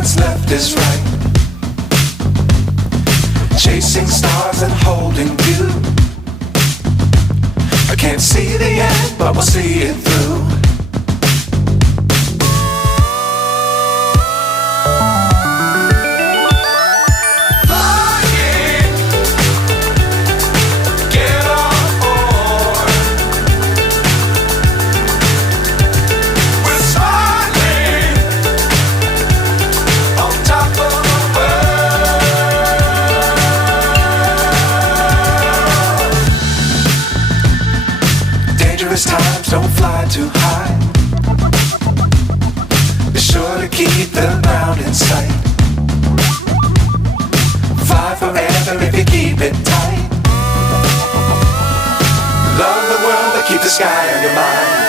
what's left is right. Chasing stars and holding you. I can't see the end, but we'll see it through. Times don't fly too high. Be sure to keep the ground in sight. Fly forever if you keep it tight. Love the world but keep the sky on your mind.